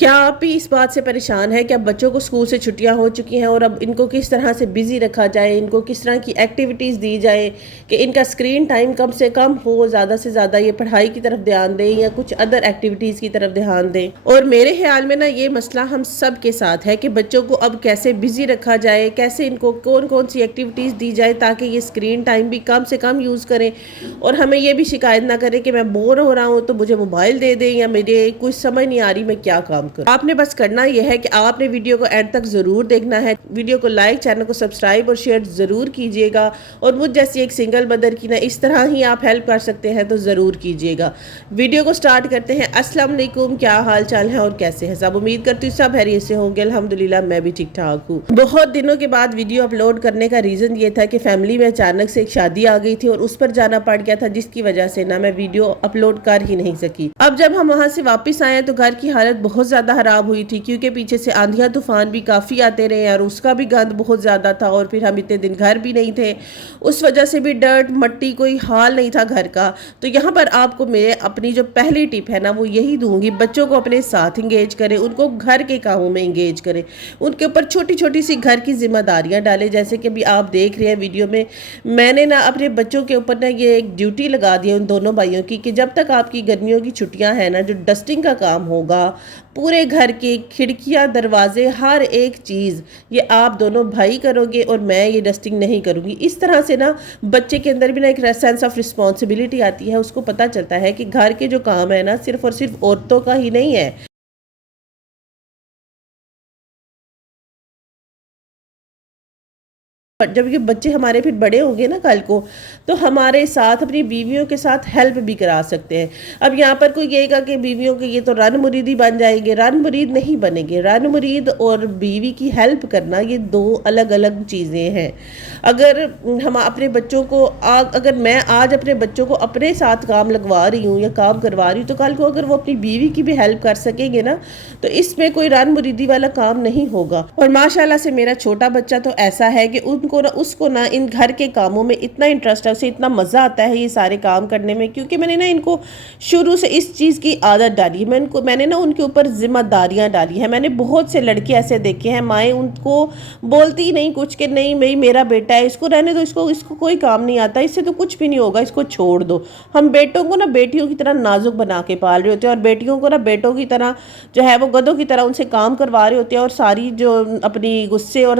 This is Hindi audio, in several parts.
क्या आप भी इस बात से परेशान हैं कि अब बच्चों को स्कूल से छुट्टियां हो चुकी हैं और अब इनको किस तरह से बिजी रखा जाए, इनको किस तरह की एक्टिविटीज़ दी जाए कि इनका स्क्रीन टाइम कम से कम हो, ज़्यादा से ज़्यादा ये पढ़ाई की तरफ ध्यान दें या कुछ अदर एक्टिविटीज़ की तरफ ध्यान दें। और मेरे ख्याल में ना ये मसला हम सब के साथ है कि बच्चों को अब कैसे बिजी रखा जाए, कैसे इनको कौन कौन सी एक्टिविटीज़ दी जाए ताकि ये स्क्रीन टाइम भी कम से कम यूज़ करें और हमें ये भी शिकायत ना करें कि मैं बोर हो रहा हूँ तो मुझे मोबाइल दे दें या मुझे कुछ समझ नहीं आ रही मैं क्या काम करूँ। आपने बस करना यह है कि आपने वीडियो को एंड तक ज़रूर देखना है, वीडियो को लाइक, चैनल को सब्सक्राइब और शेयर ज़रूर कीजिएगा। और मुझ जैसी एक सिंगल मदर की ना इस तरह ही आप हेल्प कर सकते हैं तो ज़रूर कीजिएगा। वीडियो को स्टार्ट करते हैं। अस्सलाम वालेकुम, क्या हाल चाल है और कैसे हैं सब? उम्मीद करती हूँ सब खैरियत से होंगे। अल्हम्दुलिल्लाह मैं भी ठीक ठाक हूँ। बहुत दिनों के बाद वीडियो अपलोड करने का रीज़न ये था कि फैमिली में अचानक से एक शादी आ गई थी और उस पर जाना पड़ गया था, जिसकी वजह से ना मैं वीडियो अपलोड कर ही नहीं सकी। अब जब हम वहाँ से वापस आए तो घर की हालत बहुत ज़्यादा ख़राब हुई थी, क्योंकि पीछे से आंधियां तूफान भी काफ़ी आते रहे और उसका भी गंद बहुत ज़्यादा था। और फिर हम इतने दिन घर भी नहीं थे, उस वजह से भी डर्ट मट्टी कोई हाल नहीं था घर का। तो यहाँ पर आपको मैं अपनी जो पहली टिप है ना वो यही दूंगी, बच्चों को अपने साथ इंगेज करें, उनको घर के कामों में इंगेज करें, उनके ऊपर छोटी छोटी सी घर की जिम्मेदारियाँ डालें। जैसे कि अभी आप देख रहे हैं वीडियो में, मैंने ना अपने बच्चों के ऊपर ना ये एक ड्यूटी लगा दी है उन दोनों भाइयों की कि जब तक आपकी गर्मियों की छुट्टियाँ हैं ना, जो डस्टिंग का काम होगा पूरे घर की खिड़कियां, दरवाजे, हर एक चीज़ ये आप दोनों भाई करोगे और मैं ये डस्टिंग नहीं करूँगी। इस तरह से ना बच्चे के अंदर भी ना एक सेंस ऑफ रिस्पॉन्सिबिलिटी आती है, उसको पता चलता है कि घर के जो काम है ना सिर्फ और सिर्फ औरतों का ही नहीं है। जब ये बच्चे हमारे फिर बड़े होंगे ना कल को, तो हमारे साथ अपनी बीवियों के साथ हेल्प भी करा सकते हैं। अब यहाँ पर कोई कहेगा कि बीवियों के ये तो रन मुरीदी बन जाएंगे, रन मुरीद नहीं बनेंगे। रन मुरीद और बीवी की हेल्प करना ये दो अलग अलग चीज़ें हैं। अगर हम अपने बच्चों को अगर मैं आज अपने बच्चों को अपने साथ काम लगवा रही हूँ या काम करवा रही हूँ, तो कल को अगर वो अपनी बीवी की भी हेल्प कर सकेंगे ना, तो इसमें कोई रन मुरीदी वाला काम नहीं होगा। और माशाल्लाह से मेरा छोटा बच्चा तो ऐसा है कि उसको ना इन घर के कामों में इतना इंटरेस्ट है, उसे इतना मज़ा आता है ये सारे काम करने में, क्योंकि मैंने ना इनको शुरू से इस चीज़ की आदत डाली है। मैंने ना उनके ऊपर जिम्मेदारियां डाली है। मैंने बहुत से लड़के ऐसे देखे हैं, माएँ उनको बोलती ही नहीं कुछ कि नहीं भाई मेरा बेटा है, इसको रहने दो, इसको कोई काम नहीं आता, इससे तो कुछ भी नहीं होगा, इसको छोड़ दो। हम बेटों को ना बेटियों की तरह नाजुक बना के पाल रहे होते हैं और बेटियों को ना बेटों की तरह जो है वो गधों की तरह उनसे काम करवा रहे होते हैं। और सारी जो अपनी गुस्से और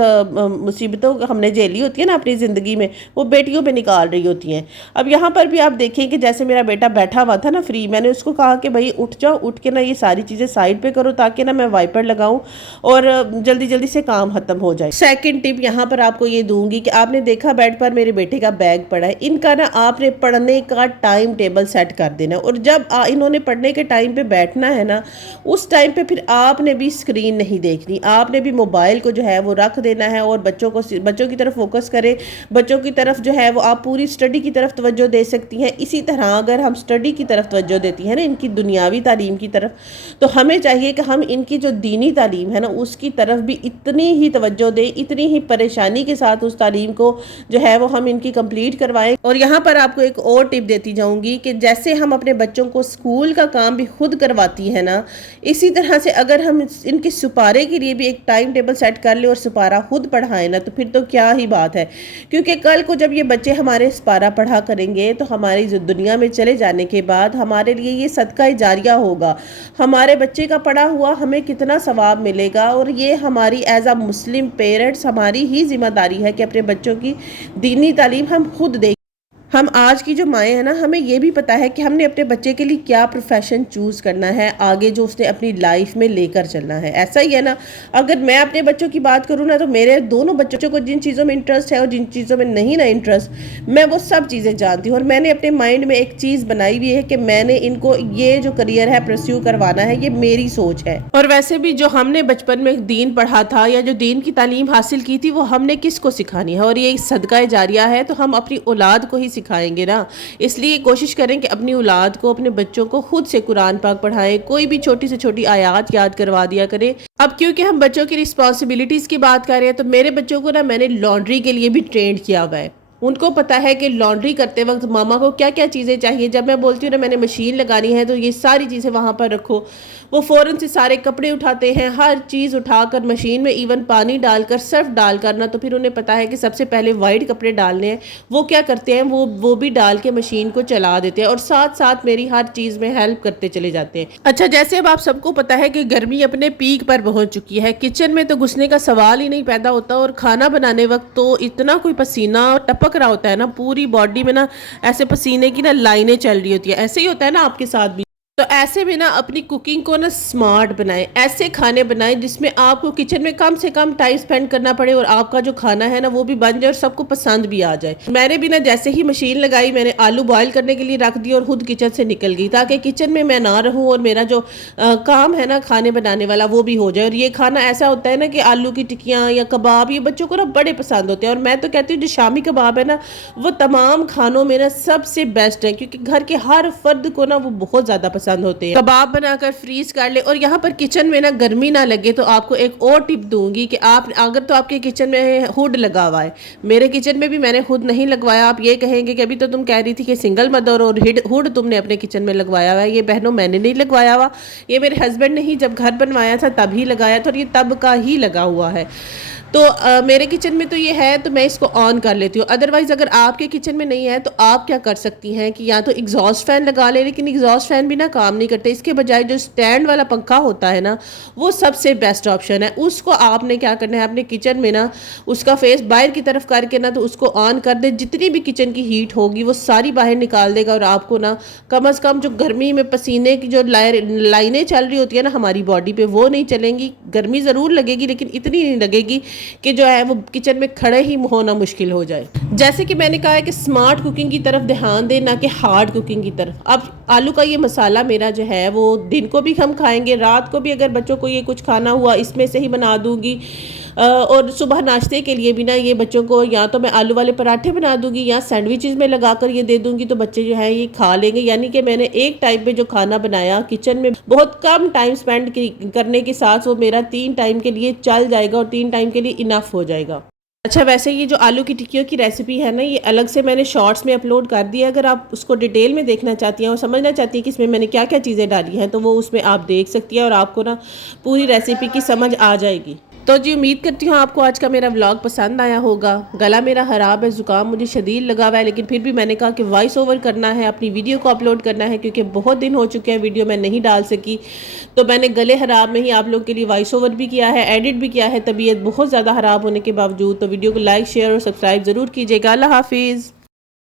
मुसीबतों हमने झेली होती है ना अपनी ज़िंदगी में, वो बेटियों पे निकाल रही होती हैं। अब यहाँ पर भी आप देखें कि जैसे मेरा बेटा बैठा हुआ था ना फ्री, मैंने उसको कहा कि भाई उठ जाओ, उठ के ना ये सारी चीज़ें साइड पे करो ताकि ना मैं वाइपर लगाऊं और जल्दी जल्दी से काम खत्म हो जाए। सेकंड टिप यहाँ पर आपको ये दूंगी कि आपने देखा बेड पर मेरे बेटे का बैग पड़ा है, इनका ना आपने पढ़ने का टाइम टेबल सेट कर देना। और जब इन्होंने पढ़ने के टाइम पे बैठना है ना, उस टाइम पे फिर आपने भी स्क्रीन नहीं देखनी, आपने भी मोबाइल को जो है वो रख देना है और बच्चों की तरफ फोकस करें। बच्चों की तरफ जो है वो आप पूरी स्टडी की तरफ तवज्जो दे सकती हैं। इसी तरह अगर हम स्टडी की तरफ तवज्जो देती हैं ना, इनकी दुनियावी तालीम की तरफ, तो हमें चाहिए कि हम इनकी जो दीनी तालीम है ना उसकी तरफ भी इतनी ही तवज्जो दें, इतनी ही परेशानी के साथ उस तालीम को जो है वो हम इनकी कंप्लीट करवाएं। और यहाँ पर आपको एक और टिप देती जाऊँगी कि जैसे हम अपने बच्चों को स्कूल का काम भी खुद करवाती है ना, इसी तरह से अगर हम इनके सुपारे के लिए भी एक टाइम टेबल सेट कर ले और सुपारा खुद पढ़ाएं ना, तो फिर तो क्या ही बात है। क्योंकि कल को जब ये बच्चे हमारे सुपारा पढ़ा करेंगे तो हमारी जो दुनिया में चले जाने के बाद हमारे लिए ये सदका जारिया होगा। हमारे बच्चे का पढ़ा हुआ हमें कितना सवाब मिलेगा। और ये हमारी एज अ मुस्लिम पेरेंट्स हमारी ही जिम्मेदारी है कि अपने बच्चों की दीनी तालीम हम खुद दें। हम आज की जो माएँ हैं ना, हमें ये भी पता है कि हमने अपने बच्चे के लिए क्या प्रोफेशन चूज़ करना है आगे, जो उसने अपनी लाइफ में लेकर चलना है। ऐसा ही है ना, अगर मैं अपने बच्चों की बात करूँ ना, तो मेरे दोनों बच्चों को जिन चीज़ों में इंटरेस्ट है और जिन चीज़ों में नहीं ना इंटरेस्ट, मैं वो सब चीज़ें जानती हूँ। और मैंने अपने माइंड में एक चीज़ बनाई हुई है कि मैंने इनको ये जो करियर है परस्यू करवाना है, ये मेरी सोच है। और वैसे भी जो हमने बचपन में दीन पढ़ा था या जो दीन की तालीम हासिल की थी, वो हमने किसको सिखानी है? और ये सदका जारिया है, तो हम अपनी औलाद को ही सिखाएंगे ना। इसलिए कोशिश करें कि अपनी औलाद को, अपने बच्चों को खुद से कुरान पाक पढ़ाएं, कोई भी छोटी से छोटी आयात याद करवा दिया करें। अब क्योंकि हम बच्चों की रिस्पॉन्सिबिलिटीज़ की बात कर रहे हैं, तो मेरे बच्चों को ना मैंने लॉन्ड्री के लिए भी ट्रेंड किया हुआ है। उनको पता है कि लॉन्ड्री करते वक्त मामा को क्या क्या चीज़ें चाहिए। जब मैं बोलती हूँ ना मैंने मशीन लगानी है तो ये सारी चीज़ें वहाँ पर रखो, वो फ़ौरन से सारे कपड़े उठाते हैं, हर चीज़ उठाकर मशीन में, इवन पानी डालकर, सर्फ डालकर ना, तो फिर उन्हें पता है कि सबसे पहले वाइट कपड़े डालने हैं। वो क्या करते हैं, वो भी डाल के मशीन को चला देते हैं और साथ साथ मेरी हर चीज़ में हेल्प करते चले जाते हैं। अच्छा, जैसे अब आप सबको पता है कि गर्मी अपने पीक पर पहुंच चुकी है, किचन में तो घुसने का सवाल ही नहीं पैदा होता और खाना बनाने वक्त तो इतना कोई पसीना टपक रहा होता है ना, पूरी बॉडी में ना ऐसे पसीने की ना लाइनें चल रही होती है। ऐसे ही होता है ना आपके साथ भी? तो ऐसे में ना अपनी कुकिंग को ना स्मार्ट बनाएं, ऐसे खाने बनाएं जिसमें आपको किचन में कम से कम टाइम स्पेंड करना पड़े और आपका जो खाना है ना वो भी बन जाए और सबको पसंद भी आ जाए। मैंने भी ना जैसे ही मशीन लगाई, मैंने आलू बॉयल करने के लिए रख दिया और खुद किचन से निकल गई, ताकि किचन में मैं ना रहूं और मेरा जो काम है ना खाने बनाने वाला वो भी हो जाए। और ये खाना ऐसा होता है ना कि आलू की टिक्कियाँ या कबाब, ये बच्चों को ना बड़े पसंद होते हैं। और मैं तो कहती हूँ जो शामी कबाब है ना वो तमाम खानों में ना सबसे बेस्ट है, क्योंकि घर के हर फर्द को ना वो बहुत ज़्यादा पसंद होते हैं। कबाब बनाकर फ्रीज कर ले। और यहाँ पर किचन में ना गर्मी ना लगे तो आपको एक और टिप दूंगी कि आप अगर तो आपके किचन में हुड लगा हुआ है, मेरे किचन में भी मैंने हुड नहीं लगवाया। आप ये कहेंगे कि अभी तो तुम कह रही थी कि सिंगल मदर और हुड तुमने अपने किचन में लगवाया हुआ है। ये बहनों मैंने नहीं लगवाया हुआ, ये मेरे हस्बैंड ने ही जब घर बनवाया था तभी लगाया था और ये तब का ही लगा हुआ है। तो मेरे किचन में तो ये है तो मैं इसको ऑन कर लेती हूँ। अदरवाइज़ अगर आपके किचन में नहीं है तो आप क्या कर सकती हैं कि या तो एग्जॉस्ट फैन लगा ले, लेकिन एग्जॉस्ट फैन भी ना काम नहीं करते। इसके बजाय जो स्टैंड वाला पंखा होता है ना वो सबसे बेस्ट ऑप्शन है। उसको आपने क्या करना है, अपने किचन में ना उसका फेस बाहर की तरफ करके ना तो उसको ऑन कर दे। जितनी भी किचन की हीट होगी वो सारी बाहर निकाल देगा और आपको ना कम से कम जो गर्मी में पसीने की जो लाइनें चल रही होती है ना हमारी बॉडी पे वो नहीं चलेंगी। गर्मी ज़रूर लगेगी लेकिन इतनी नहीं लगेगी कि जो है वो किचन में खड़े ही होना मुश्किल हो जाए। जैसे कि मैंने कहा है कि स्मार्ट कुकिंग की तरफ ध्यान दें, ना कि हार्ड कुकिंग की तरफ। अब आलू का ये मसाला मेरा जो है वो दिन को भी हम खाएंगे, रात को भी अगर बच्चों को ये कुछ खाना हुआ इसमें से ही बना दूंगी। और सुबह नाश्ते के लिए भी ना ये बच्चों को या तो मैं आलू वाले पराठे बना दूंगी या सैंडविचेस में लगाकर ये दे दूंगी, तो बच्चे जो है ये खा लेंगे। यानी कि मैंने एक टाइम पे जो खाना बनाया किचन में बहुत कम टाइम स्पेंड करने के साथ वो मेरा 3 टाइम के लिए चल जाएगा और 3 टाइम के लिए इनफ हो जाएगा। अच्छा, वैसे ये जो आलू की टिक्कियों की रेसिपी है ना ये अलग से मैंने शॉर्ट्स में अपलोड कर दिया। अगर आप उसको डिटेल में देखना चाहती हैं और समझना चाहती हैं कि इसमें मैंने क्या क्या चीज़ें डाली हैं तो वो उसमें आप देख सकती हैं और आपको ना पूरी रेसिपी की समझ आ जाएगी। तो जी उम्मीद करती हूँ आपको आज का मेरा व्लॉग पसंद आया होगा। गला मेरा ख़राब है, ज़ुकाम मुझे शदीद लगा हुआ है, लेकिन फिर भी मैंने कहा कि वॉइस ओवर करना है, अपनी वीडियो को अपलोड करना है, क्योंकि बहुत दिन हो चुके हैं वीडियो मैं नहीं डाल सकी। तो मैंने गले ख़राब में ही आप लोग के लिए वॉइस ओवर भी किया है, एडिट भी किया है, तबीयत बहुत ज़्यादा ख़राब होने के बावजूद। तो वीडियो को लाइक शेयर और सब्सक्राइब ज़रूर कीजिएगा। अल्लाह हाफिज़।